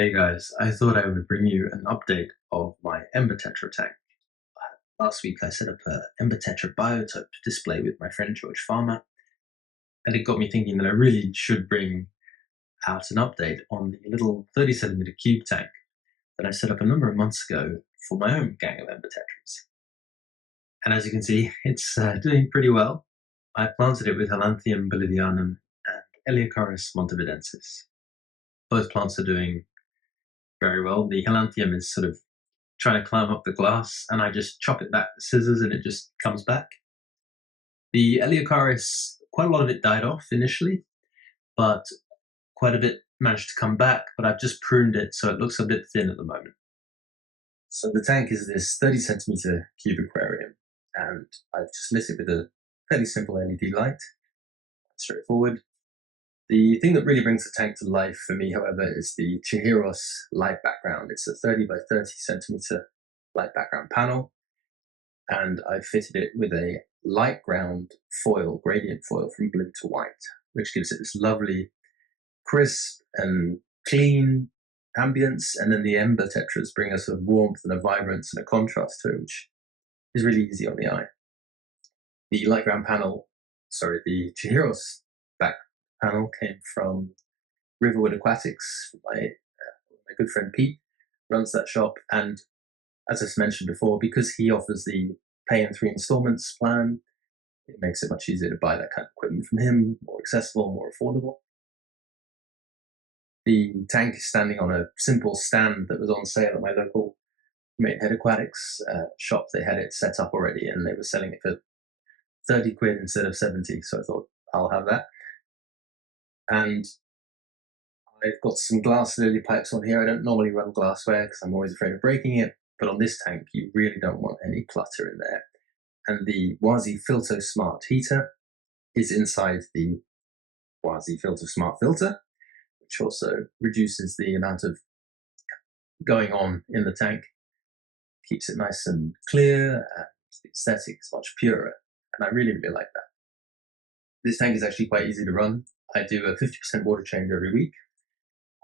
Hey guys, I thought I would bring you an update of my Ember Tetra tank. Last week I set up a Ember Tetra Biotope display with my friend George Farmer, and it got me thinking that I really should bring out an update on the little 30 centimeter cube tank that I set up a number of months ago for my own gang of Ember Tetras. And as you can see, it's doing pretty well. I planted it with Halanthium bolivianum and Eleocharis montevidensis. Both plants are doing very well. The Halanthium is sort of trying to climb up the glass, and I just chop it back with scissors and it just comes back. The Eleocharis, quite a lot of it died off initially, but quite a bit managed to come back, but I've just pruned it so it looks a bit thin at the moment. So the tank is this 30 centimeter cube aquarium, and I've just lit it with a fairly simple LED light, straightforward. The thing that really brings the tank to life for me, however, is the Chihiros light background. It's a 30 by 30 centimeter light background panel, and I fitted it with a light ground foil, gradient foil from blue to white, which gives it this lovely, crisp and clean ambience, and then the Ember Tetras bring a sort of warmth and a vibrance and a contrast to it, which is really easy on the eye. The light ground panel, the Chihiros back panel came from Riverwood Aquatics. My good friend Pete runs that shop, and as I mentioned before, because he offers the pay in 3 installments plan, it makes it much easier to buy that kind of equipment from him, more accessible, more affordable. The tank is standing on a simple stand that was on sale at my local Maidenhead Aquatics shop. They had it set up already, and they were selling it for 30 quid instead of 70, so I thought, I'll have that. And I've got some glass lily pipes on here. I don't normally run glassware because I'm always afraid of breaking it, but on this tank you really don't want any clutter in there. And the Wazi Filter Smart heater is inside the Wazi Filter Smart filter, which also reduces the amount of going on in the tank, keeps it nice and clear, and the aesthetic is much purer, and I really, really like that. This tank is actually quite easy to run. I do a 50% water change every week.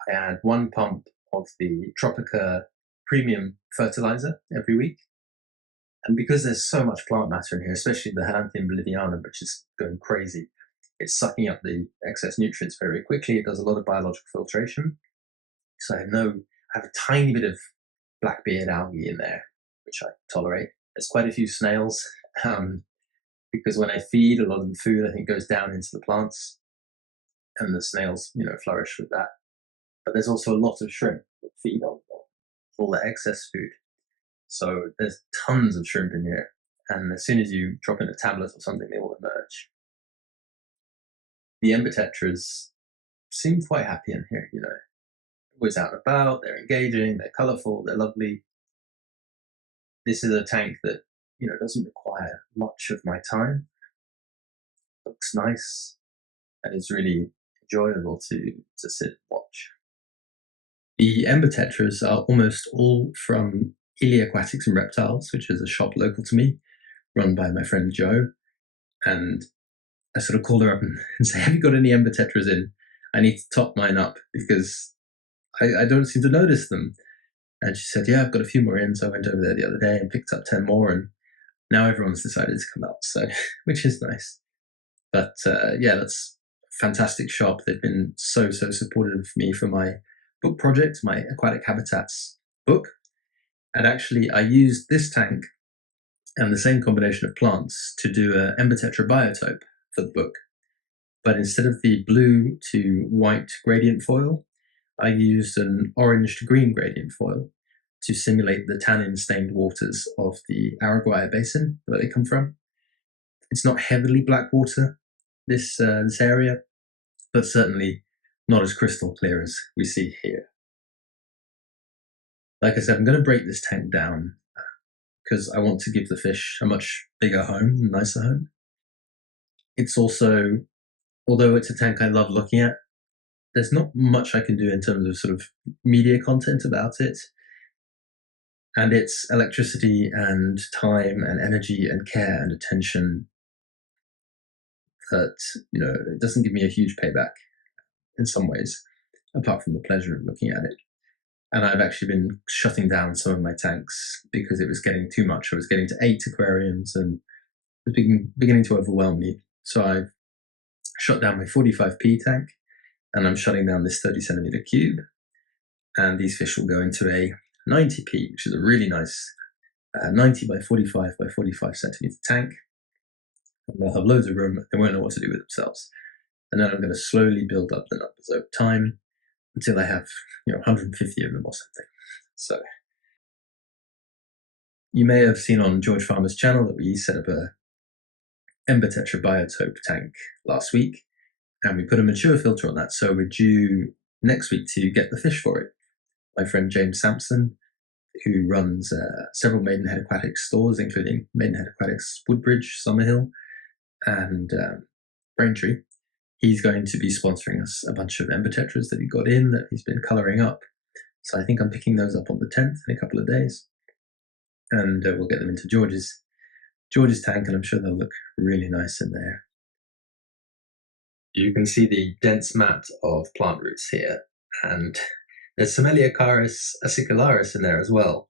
I add 1 pump of the Tropica premium fertilizer every week. And because there's so much plant matter in here, especially the Halanthium bolivianum, which is going crazy, it's sucking up the excess nutrients very quickly. It does a lot of biological filtration. So I have a tiny bit of blackbeard algae in there, which I tolerate. There's quite a few snails, because when I feed, a lot of the food I think goes down into the plants, and the snails, flourish with that. But there's also a lot of shrimp that feed on all the excess food. So there's tons of shrimp in here, and as soon as you drop in a tablet or something, they will emerge. The Ember Tetras seem quite happy in here, always out and about, they're engaging, they're colourful, they're lovely. This is a tank that, doesn't require much of my time. Looks nice, and is really enjoyable to sit and watch. The Ember Tetras are almost all from Ely Aquatics and Reptiles, which is a shop local to me, run by my friend Joe. And I sort of called her up and say, have you got any Ember Tetras in? I need to top mine up because I don't seem to notice them. And she said, yeah, I've got a few more in. So I went over there the other day and picked up 10 more, and now everyone's decided to come out, so which is nice. But yeah, that's a fantastic shop. They've been so supportive of me for my book project, my Aquatic Habitats book. And actually, I used this tank and the same combination of plants to do an Ember Tetra Biotope for the book. But instead of the blue to white gradient foil, I used an orange to green gradient foil to simulate the tannin-stained waters of the Araguaia Basin, where they come from. It's not heavily black water, this area, but certainly not as crystal clear as we see here. Like I said, I'm going to break this tank down because I want to give the fish a much bigger home, nicer home. It's also, although it's a tank I love looking at, there's not much I can do in terms of sort of media content about it. And it's electricity and time and energy and care and attention that, it doesn't give me a huge payback in some ways, apart from the pleasure of looking at it. and I've actually been shutting down some of my tanks because it was getting too much. I was getting to 8 aquariums and it was beginning to overwhelm me. So I've shut down my 45p tank, and I'm shutting down this 30 centimeter cube. And these fish will go into a 90p, which is a really nice 90 by 45 by 45 centimeter tank. And they'll have loads of room. They won't know what to do with themselves. And then I'm going to slowly build up the numbers over time until I have 150 of them or something. So you may have seen on George Farmer's channel that we set up a Ember tetra Biotope tank last week, and we put a mature filter on that. So we're due next week to get the fish for it. My friend James Sampson, who runs several Maidenhead Aquatics stores, including Maidenhead Aquatics Woodbridge, Summerhill, and Braintree, he's going to be sponsoring us a bunch of Ember tetras that he got in that he's been colouring up. So I think I'm picking those up on the 10th in a couple of days, and we'll get them into George's tank, and I'm sure they'll look really nice in there. You can see the dense mat of plant roots here, and there's some Eleocharis acicularis in there as well,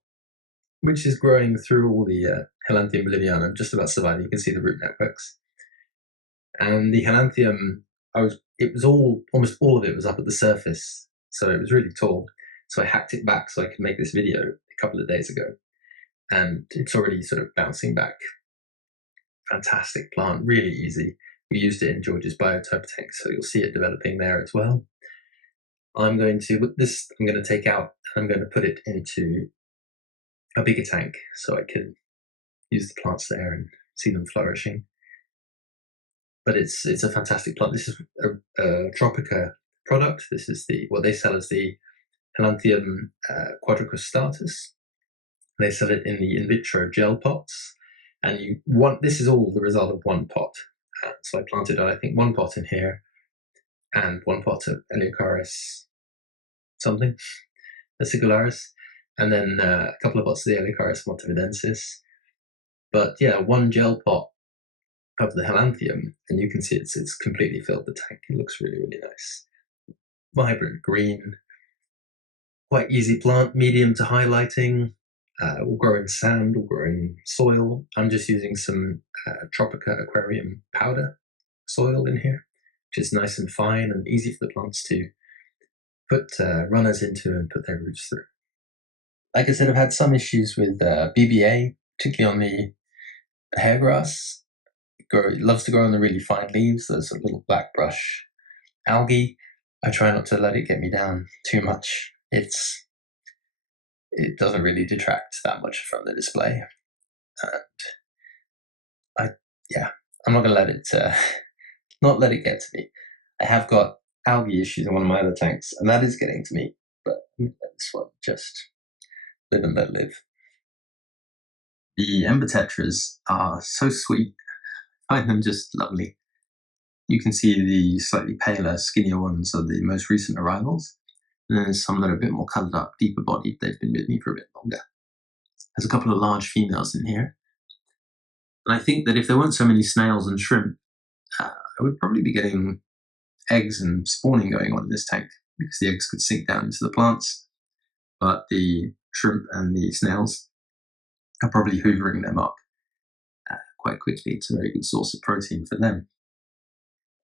which is growing through all the Helantium bolivianum, just about surviving. You can see the root networks. And the Helantium, almost all of it was up at the surface, so it was really tall. So I hacked it back so I could make this video a couple of days ago, and it's already sort of bouncing back. Fantastic plant, really easy. We used it in George's Biotope tank, so you'll see it developing there as well. I'm going to take out, and I'm going to put it into a bigger tank so I can use the plants there and see them flourishing. But it's a fantastic plant. This is a Tropica product. This is what they sell as the Helantium quadricustatus. They sell it in the in vitro gel pots, and this is all the result of one pot. So I planted, I think, one pot in here and one pot of Eleocharis something, acicularis, and then a couple of pots of the Eleocharis montevidensis. But yeah, one gel pot of the Helantium, and you can see it's completely filled the tank. It looks really, really nice. Vibrant green, quite easy plant, medium to high lighting. Will grow in sand, will grow in soil. I'm just using some Tropica aquarium powder soil in here, which is nice and fine and easy for the plants to put runners into and put their roots through. Like I said, I've had some issues with BBA, particularly on the hairgrass. It loves to grow on the really fine leaves. There's a little black brush algae. I try not to let it get me down too much. It doesn't really detract that much from the display. And I'm not going to let it not let it get to me. I have got algae issues in one of my other tanks, and that is getting to me, but this one just live and let live. The Ember tetras are so sweet. I find them just lovely. You can see the slightly paler, skinnier ones are the most recent arrivals. And then there's some that are a bit more coloured up, deeper bodied. They've been with me for a bit longer. There's a couple of large females in here. And I think that if there weren't so many snails and shrimp, I would probably be getting eggs and spawning going on in this tank, because the eggs could sink down into the plants. But the shrimp and the snails are probably hoovering them up quite quickly. It's a very good source of protein for them.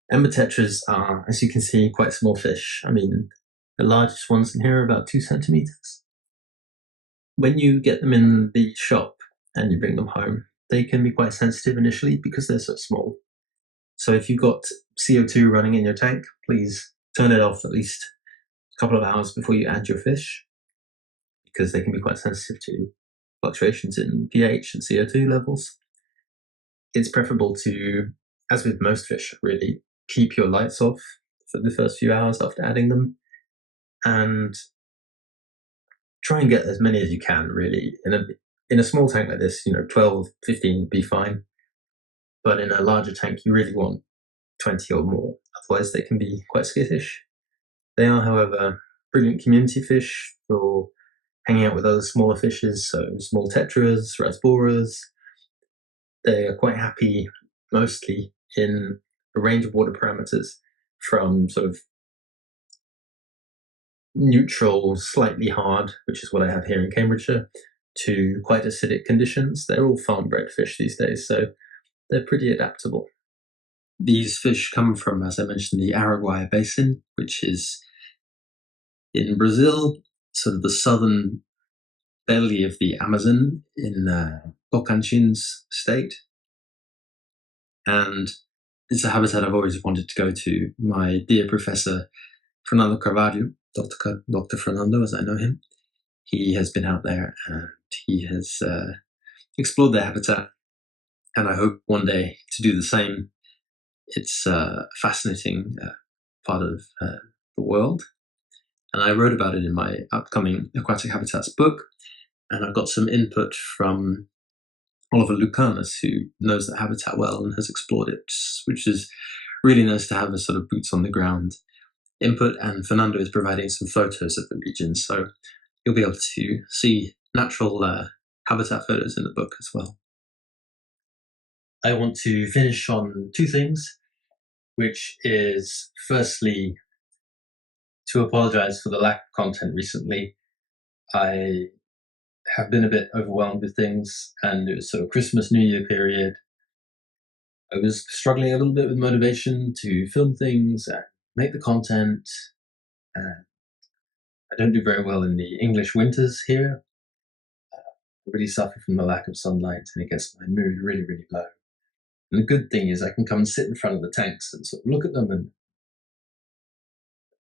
Ember tetras are, as you can see, quite small fish. I mean, the largest ones in here are about 2 centimeters. When you get them in the shop and you bring them home, they can be quite sensitive initially because they're so small. So if you've got CO2 running in your tank, please turn it off at least a couple of hours before you add your fish, because they can be quite sensitive to fluctuations in pH and CO2 levels. It's preferable to, as with most fish, really keep your lights off for the first few hours after adding them, and try and get as many as you can, really. In a small tank like this, 12, 15 would be fine. But in a larger tank, you really want 20 or more. Otherwise, they can be quite skittish. They are, however, brilliant community fish for hanging out with other smaller fishes, so small tetras, rasboras. They are quite happy, mostly, in a range of water parameters, from sort of neutral, slightly hard, which is what I have here in Cambridgeshire, to quite acidic conditions. They're all farm-bred fish these days, so they're pretty adaptable. These fish come from, as I mentioned, the Araguaia Basin, which is in Brazil, sort of the southern belly of the Amazon in Tocantins state. And it's a habitat I've always wanted to go to. My dear professor, Fernando Carvalho, Dr. Fernando, as I know him, he has been out there and he has explored their habitat. And I hope one day to do the same. It's a fascinating part of the world. And I wrote about it in my upcoming Aquatic Habitats book. And I've got some input from Oliver Lucanus, who knows the habitat well and has explored it, which is really nice to have a sort of boots on the ground input. And Fernando is providing some photos of the region, so you'll be able to see natural habitat photos in the book as well. I want to finish on two things, which is firstly to apologize for the lack of content recently. I have been a bit overwhelmed with things, and it was sort of Christmas, New Year period. I was struggling a little bit with motivation to film things and make the content. I don't do very well in the English winters here. I really suffer from the lack of sunlight, and it gets my mood really, really low. And the good thing is I can come and sit in front of the tanks and sort of look at them and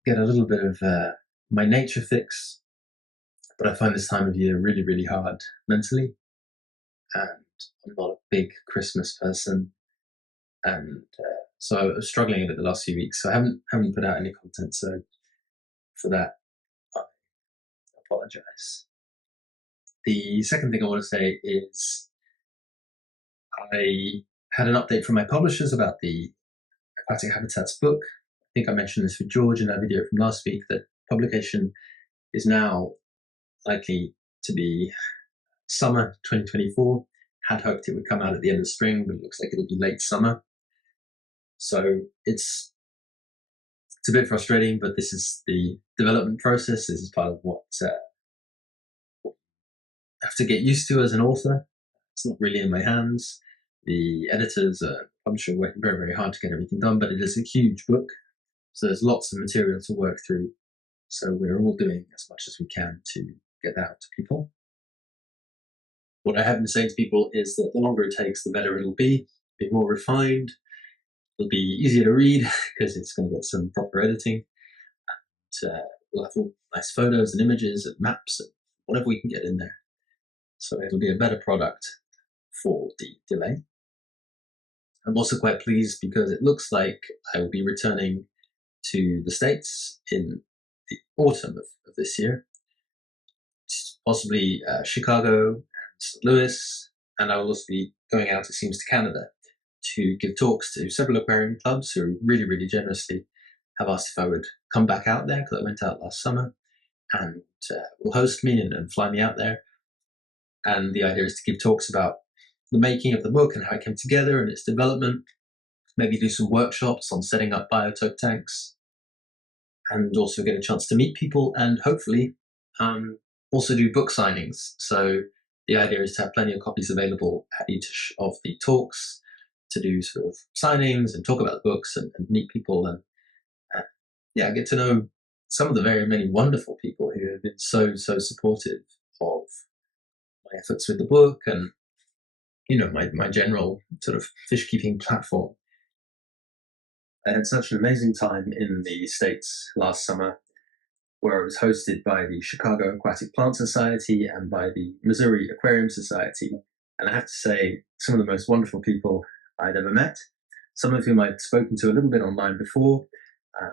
get a little bit of my nature fix. But I find this time of year really, really hard mentally. And I'm not a big Christmas person. And so I was struggling a bit the last few weeks. So I haven't put out any content. So for that, I apologize. The second thing I want to say is I had an update from my publishers about the Aquatic Habitats book. I think I mentioned this with George in our video from last week, that publication is now likely to be summer 2024. Had hoped it would come out at the end of spring, but it looks like it'll be late summer. So it's a bit frustrating, but this is the development process. This is part of what I have to get used to as an author. It's not really in my hands. The editors are publisher working very, very hard to get everything done, but it is a huge book. So there's lots of material to work through. So we're all doing as much as we can to get that out to people. What I have been saying to people is that the longer it takes, the better it'll be more refined. It'll be easier to read because it's going to get some proper editing. And we'll have all nice photos and images and maps and whatever we can get in there. So it'll be a better product for the delay. I'm also quite pleased because it looks like I will be returning to the States in the autumn of this year, possibly Chicago and St. Louis, and I will also be going out, it seems, to Canada to give talks to several aquarium clubs who really, really generously have asked if I would come back out there, because I went out last summer, and will host me and fly me out there. And the idea is to give talks about the making of the book and how it came together and its development, maybe do some workshops on setting up Biotope tanks, and also get a chance to meet people and hopefully also do book signings. So the idea is to have plenty of copies available at each of the talks to do sort of signings and talk about the books and meet people and get to know some of the very many wonderful people who have been so supportive of my efforts with the book and my general sort of fish keeping platform. I had such an amazing time in the States last summer, where I was hosted by the Chicago Aquatic Plant Society and by the Missouri Aquarium Society. And I have to say, some of the most wonderful people I'd ever met, some of whom I'd spoken to a little bit online before.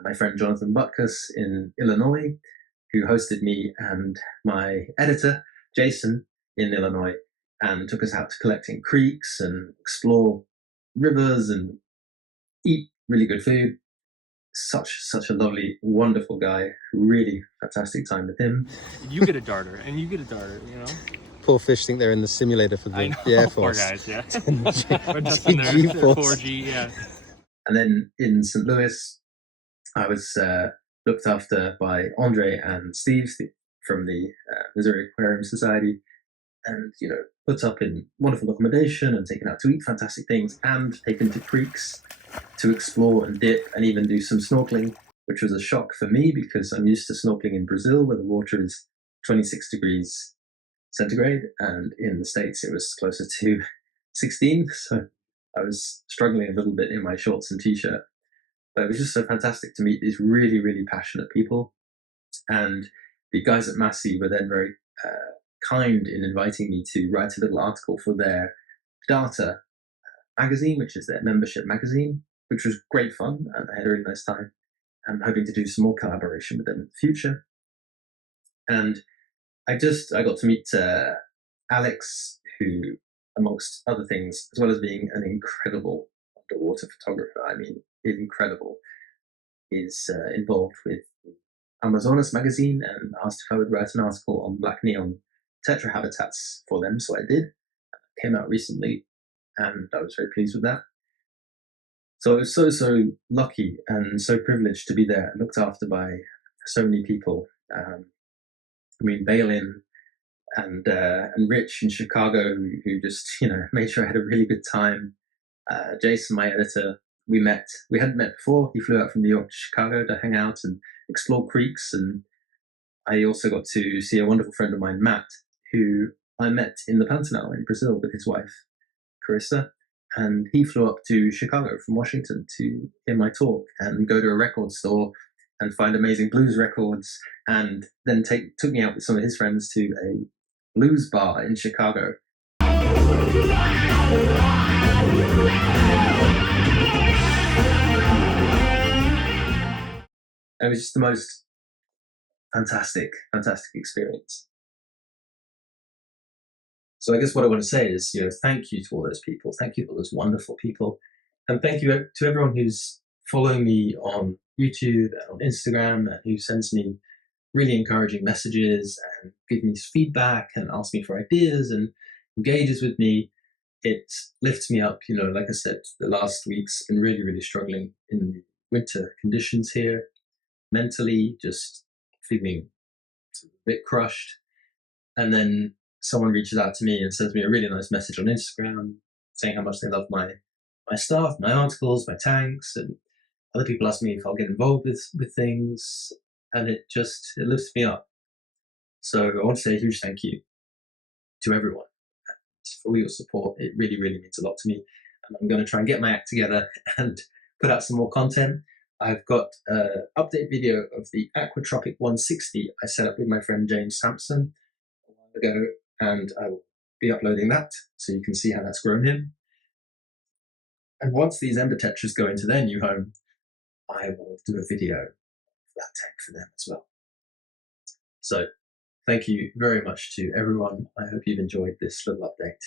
My friend Jonathan Butkus in Illinois, who hosted me, and my editor, Jason, in Illinois, and took us out to collecting creeks and explore rivers and eat really good food. Such a lovely, wonderful guy. Really fantastic time with him. You get a darter, and you get a darter, Poor fish think they're in the simulator for the Air Force. Poor guys, yeah. We're testing their 4G, yeah. And then in St. Louis, I was looked after by Andre and Steve from the Missouri Aquarium Society, and put up in wonderful accommodation and taken out to eat fantastic things and taken to creeks to explore and dip and even do some snorkeling, which was a shock for me because I'm used to snorkeling in Brazil where the water is 26 degrees centigrade, and in the States it was closer to 16, so I was struggling a little bit in my shorts and t-shirt. But it was just so fantastic to meet these really, really passionate people. And the guys at Massey were then very kind in inviting me to write a little article for their data magazine, which is their membership magazine, which was great fun, and I had a really nice time. I'm hoping to do some more collaboration with them in the future. And I got to meet Alex, who, amongst other things, as well as being an incredible underwater photographer, I mean, incredible, is involved with Amazonas magazine and asked if I would write an article on black neon tetra habitats for them, so I did. It came out recently, and I was very pleased with that. So I was so lucky and so privileged to be there, looked after by so many people. I mean, Balin and Rich in Chicago, who just made sure I had a really good time. Jason, my editor, we hadn't met before. He flew out from New York to Chicago to hang out and explore creeks, and I also got to see a wonderful friend of mine, Matt, who I met in the Pantanal in Brazil with his wife, Carissa, and he flew up to Chicago from Washington to hear my talk and go to a record store and find amazing blues records, and then took me out with some of his friends to a blues bar in Chicago. It was just the most fantastic experience. So I guess what I want to say is, thank you to all those people. Thank you to all those wonderful people. And thank you to everyone who's following me on YouTube and on Instagram and who sends me really encouraging messages and gives me feedback and asks me for ideas and engages with me. It lifts me up. Like I said, the last week's been really, really struggling in the winter conditions here, mentally, just feeling a bit crushed. And then someone reaches out to me and sends me a really nice message on Instagram saying how much they love my stuff, my articles, my tanks, and other people ask me if I'll get involved with things, and it lifts me up. So I want to say a huge thank you to everyone for all your support. It really, really means a lot to me, and I'm going to try and get my act together and put out some more content. I've got an update video of the Aquatropic 160 I set up with my friend James Sampson a while ago, and I will be uploading that so you can see how that's grown him. And once these Ember Tetras go into their new home, I will do a video of that tank for them as well. So thank you very much to everyone. I hope you've enjoyed this little update.